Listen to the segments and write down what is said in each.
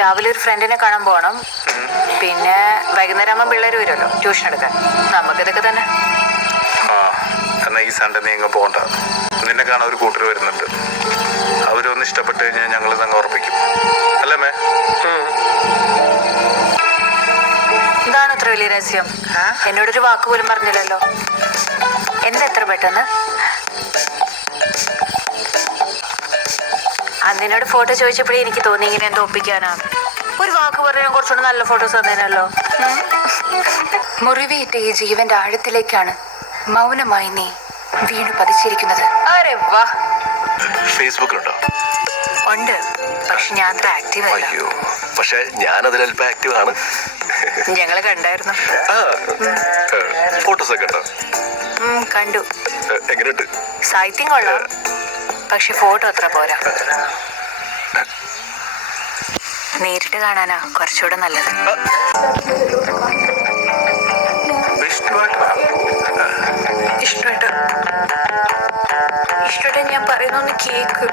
രാവിലെ ഒരു ഫ്രണ്ടിനെ കാണാൻ പോകണം. പിന്നെ വൈകുന്നേരം ആകുമ്പോൾ പിള്ളേർ വരുമല്ലോ ട്യൂഷൻ എടുക്കാൻ. നമുക്കിതൊക്കെ തന്നെ. എന്നാ ഈ സൺഡേ നീ ഇങ്ങ് പോകണ്ട. നിന്നെ കാണാൻ ഒരു കൂട്ടർ വരുന്നുണ്ട്. അവരൊന്ന് ഇഷ്ടപ്പെട്ട് കഴിഞ്ഞാൽ ഞങ്ങൾ അങ്ങ് ഉറപ്പിക്കും. അല്ലേ മേ? എന്താണ് ഇത്ര വലിയ രഹസ്യം? എന്നോടൊരു വാക്ക് പോലും പറഞ്ഞില്ലല്ലോ. എന്താ എത്ര പെട്ടെന്ന്? അന്നിനോട് ഫോട്ടോ ചോദിച്ചപ്പോഴേ എനിക്ക് തോന്നി ഇങ്ങനെ എന്തോ ഒപ്പിക്കാനാണ്. ഒരു വാക്ക് പറഞ്ഞാൽ കുറച്ചുകൂടെ നല്ല ഫോട്ടോസ് തന്നേനല്ലോ. മുറിവേറ്റ ഈ ജീവന്റെ ആഴത്തിലേക്കാണ് മൗനമായി നീ വീണു പതിച്ചിരിക്കുന്നത്. അരെ വാ. ഫേസ്ബുക്കിലുണ്ടോ? ഉണ്ട്, പക്ഷെ ഞാൻ അത്ര ആക്റ്റീവ് അല്ല. അയ്യോ, പക്ഷെ ഞാൻ അതിലല്പം ആക്റ്റീവ് ആണ്. ഞങ്ങള് കണ്ടായിരുന്നു. ഫോട്ടോസ് ഒക്കെ ഉണ്ടോ? കണ്ടു. എങ്ങനെയുണ്ട്? സാഹിത്യം കൊള്ളാം, പക്ഷെ ഫോട്ടോ അത്ര പോരാ. നേരിട്ട് കാണാനാ കുറച്ചുകൂടെ നല്ലത്. ഇഷ്ടമായിട്ട് ഞാൻ പറയുന്നൊന്ന് കേക്ക്.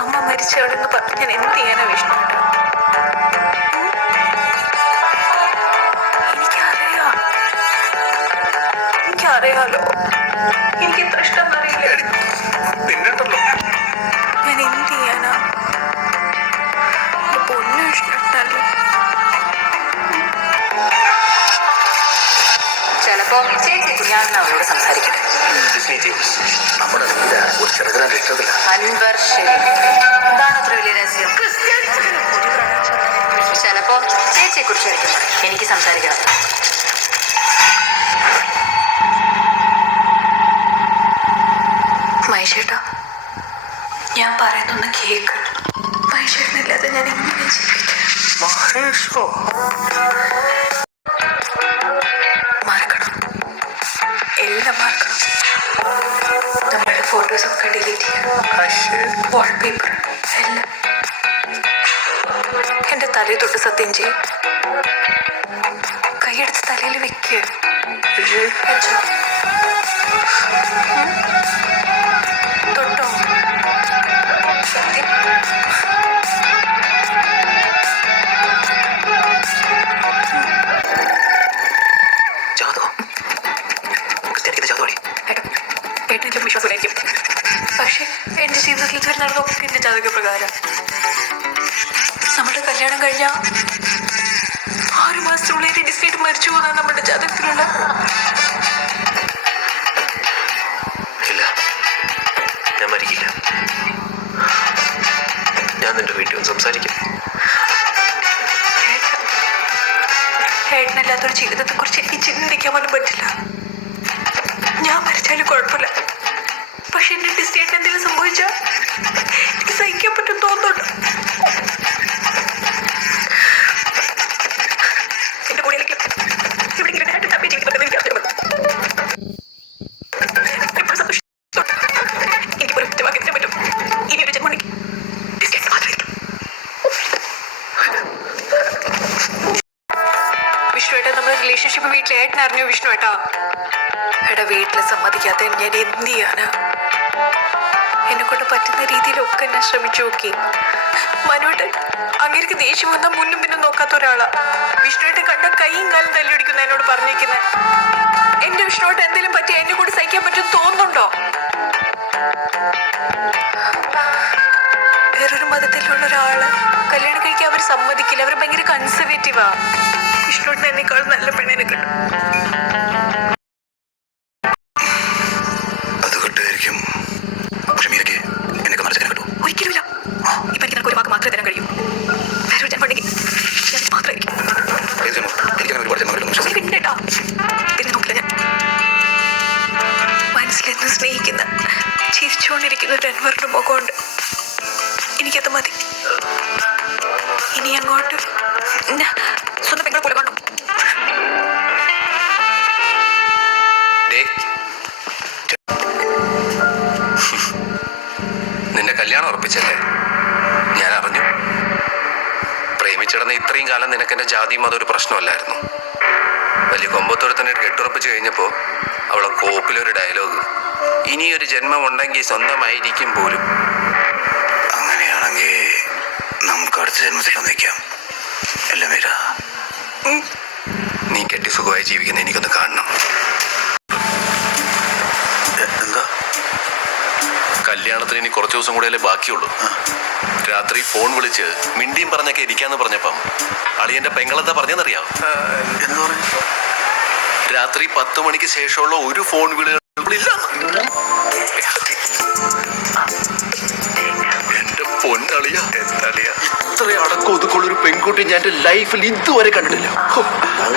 അമ്മ മരിച്ചവളെന്ന് പറഞ്ഞ് ഞാൻ എന്ത് ചെയ്യാനാ വിഷ്ണുവേട്ടാ? എനിക്കറിയാലോ, എനിക്ക് എത്ര ഇഷ്ടം അറിയില്ല. പിന്നെണ്ടല്ലോ, ഞാൻ എന്ത് ചെയ്യാനാ? പൊന്നു ഇഷ്ടമല്ലോ. ചിലപ്പോ ഞാൻ അവളോട് സംസാരിക്കട്ടെ. അൻവർ ശരി. എന്താണ് അത്ര വലിയ രഹസ്യം? ചിലപ്പോ ചേച്ചിയെ കുറിച്ചായിരിക്കും എനിക്ക് സംസാരിക്കണം. മഹേഷേട്ടാ, ഞാൻ പറയുന്നൊന്ന് കേക്ക്. മഹേഷേട്ടനില്ലാതെ ഞാൻ എങ്ങനെ ജീവിക്കാം? മറക്കണം, എല്ലാം മറക്കണം. നമ്മളുടെ ഫോട്ടോസൊക്കെ ഡിലീറ്റ് ചെയ്യണം. വാൾപേപ്പർ എല്ലാം. എന്റെ തലയിൽ തൊട്ട് സത്യം ചെയ്യും. കൈയെടുത്ത് തലയിൽ വെക്കുക. തൊട്ടോ? സത്യം. ഏട്ടനിലും വിശ്വാസമായിരിക്കും, പക്ഷെ എന്റെ ജീവിതത്തിൽ ഇതുവരെ നടന്നൊക്കെ എന്റെ ജാതക പ്രകാരം. നമ്മുടെ കല്യാണം കഴിഞ്ഞ 6 മാസത്തിനുള്ളിൽ ഡിസ്റ്റേറ്റ് മരിച്ചു പോകുന്നതാണ് നമ്മുടെ ജാതകത്തിലുള്ള. ഇല്ല, ഞാൻ മരിക്കില്ല. ഞാൻ നിന്റെ വീട്ടിൽ ഒന്ന് സംസാരിക്കാം. ഏട്ടനല്ലാത്തൊരു ജീവിതത്തെ കുറിച്ച് എനിക്ക് ചിന്തിക്കാൻ പോലും പറ്റില്ല. ഞാൻ മരിച്ചാലും കുഴപ്പമില്ല, പക്ഷെ എന്റെ ഡിസ്റ്റേറ്റ് എന്തെങ്കിലും സംഭവിച്ചാൽ എനിക്ക് സഹിക്കാൻ പറ്റും തോന്നുന്നുണ്ട്. എന്റെ കൂടെ എനിക്ക് എനിക്കൊരു കുറ്റമാക്കാൻ പറ്റും. ഇനി ഒരു ജന്മ ഡിസ്റ്റേറ്റ് മാത്രമായിരിക്കും. വിഷ്ണുവേട്ടാ, നമ്മുടെ റിലേഷൻഷിപ്പ് വീട്ടിൽ ഏട്ടൻ അറിഞ്ഞു. വിഷ്ണുവേട്ടാ, എടാ, വീട്ടിൽ സമ്മതിക്കാത്ത ഞാൻ എന്ത് ചെയ്യാനാ? എന്നെ കൊണ്ട് പറ്റുന്ന രീതിയിലൊക്കെ ഞാൻ ശ്രമിച്ചു നോക്കി. മനുവേട്ടൻ അങ്ങേർക്ക് ദേഷ്യം വന്നാൽ മുന്നും പിന്നും നോക്കാത്ത ഒരാളാ. വിഷ്ണുവേട്ടൻ കണ്ട കൈയും കാലും തല്ലിയൊടിക്കുന്ന എന്നോട് പറഞ്ഞിരിക്കുന്നത്. എന്റെ വിഷ്ണുവേട്ടൻ എന്തെങ്കിലും പറ്റി എന്നെ കൂടി സഹിക്കാൻ പറ്റും തോന്നുന്നുണ്ടോ? വേറൊരു മതത്തിലുള്ള ഒരാള് കല്യാണം കഴിക്കാൻ അവർ സമ്മതിക്കില്ല. അവർ ഭയങ്കര കൺസർവേറ്റീവാ. വിഷ്ണുവേട്ടൻ എന്നെക്കാൾ നല്ല പെണ്ണിനെ കിട്ടും. ഒരിക്കലുമില്ല. ഇപ്പൊ എനിക്ക് ഒരു വാക്ക് മാത്രമേ തരാൻ കഴിയൂ. വേറൊരു ജന്മണ്ടെങ്കിൽ മാത്രമായിരിക്കും. മനസ്സിലെന്ന് സ്നേഹിക്കുന്ന ചിരിച്ചുകൊണ്ടിരിക്കുന്ന ഒരു അൻവറിന്റെ മുഖമുണ്ട്. എനിക്കത് മതി. ഇനി അങ്ങോട്ട് സ്വന്തം പെങ്ങളെ പോലെ കാണും. നിന്റെ കല്യാണം ഉറപ്പിച്ചല്ലേ? ഞാൻ അറിഞ്ഞു. പ്രേമിച്ചിടന്ന് ഇത്രയും കാലം നിനക്ക് എന്റെ ജാതിയും അതൊരു പ്രശ്നമല്ലായിരുന്നു. വലിയ കൊമ്പത്തൊരുത്തന്നെ കെട്ടുറപ്പിച്ച് കഴിഞ്ഞപ്പോൾ അവളെ കോപ്പിലൊരു ഡയലോഗ്, ഇനിയൊരു ജന്മം ഉണ്ടെങ്കിൽ സ്വന്തമായിരിക്കും പോലും. അങ്ങനെയാണെങ്കിൽ നമുക്ക് അടുത്ത ജന്മത്തിൽ ജീവിക്കുന്ന എനിക്കൊന്ന് കാണണം. എന്താ? കല്യാണത്തിന് ഇനി കുറച്ച് ദിവസം കൂടെയല്ലേ ബാക്കിയുള്ളൂ. രാത്രി ഫോൺ വിളിച്ച് മിണ്ടിയും പറഞ്ഞൊക്കെ ഇരിക്കാന്ന് പറഞ്ഞപ്പം അളിയന്റെ പെങ്ങളെന്താ പറഞ്ഞെന്നറിയാം? എന്ന് പറഞ്ഞു? രാത്രി 10 മണിക്ക് ശേഷമുള്ള ഒരു ഫോൺ വിളികളില്ല. എന്റെ പൊന്നളിയ, ഇത്ര അടക്കം ഒതുക്കുള്ളൊരു പെൺകുട്ടി ഞാൻ എന്റെ ലൈഫിൽ ഇതുവരെ കണ്ടിട്ടില്ല.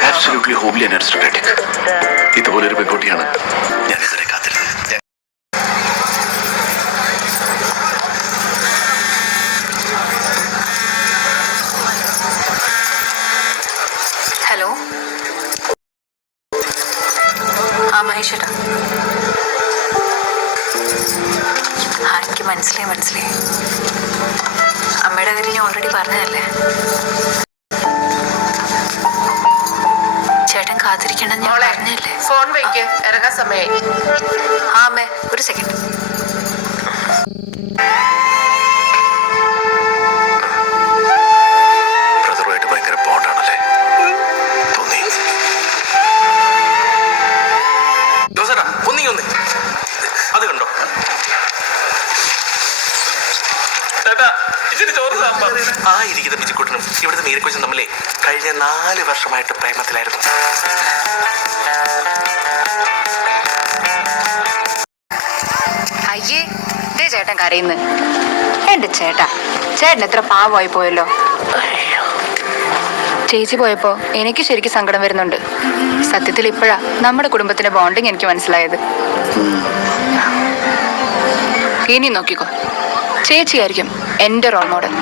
Absolutely homely and aristocratic. ഇതുപോലൊരു പെൺകുട്ടിയാണ് ഞാൻ ഇതുവരെ കാത്തിരുന്നത്. ഹലോ, ആ മഹേഷേട്ടാ. ആ, എനിക്ക് മനസ്സിലായി. അമ്മയുടെ കാര്യം ഞാൻ ഓൾറെഡി പറഞ്ഞതല്ലേ. ചേട്ടൻ കാത്തിരിക്കണം ഞാൻ പറഞ്ഞല്ലേ. ഫോൺ വയ്ക്ക്, ഇറങ്ങാൻ സമയായി. ആ അമ്മേ, ഒരു സെക്കൻഡ്. ബ്രദറുമായിട്ട് ഭയങ്കര ബോണ്ടാണല്ലേ തോന്നി. ജോസേട്ടാ, ഒന്നേ അത് കണ്ടോ? ആ ഇരിക്കുന്ന ബിജിക്കുട്ടനും ഇവിടുത്തെ മീരക്കൊച്ചും തമ്മിലേ കഴിഞ്ഞ 4 വർഷമായിട്ട് പ്രേമത്തിലായിരുന്നു. അയ്യേ, ദേ ചേട്ടൻ കരയുന്നു. എന്റെ ചേട്ടൻ എത്ര പാവമായി പോയല്ലോ. ചേച്ചി പോയപ്പോ എനിക്ക് ശരിക്കും സങ്കടം വരുന്നുണ്ട്. സത്യത്തിൽ ഇപ്പോഴാ നമ്മുടെ കുടുംബത്തിന്റെ ബോണ്ടിങ് എനിക്ക് മനസ്സിലായത്. ഇനി നോക്കിക്കോ, ചേച്ചിയായിരിക്കും എന്റെ റോൾ മോഡൽ.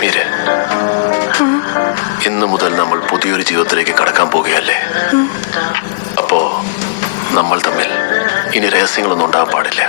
മീരെ, ഇന്നു മുതൽ നമ്മൾ പുതിയൊരു ജീവിതത്തിലേക്ക് കടക്കാൻ പോകുകയല്ലേ. അപ്പോ നമ്മൾ തമ്മിൽ ഇനി രഹസ്യങ്ങളൊന്നും ഉണ്ടാകാൻ പാടില്ല.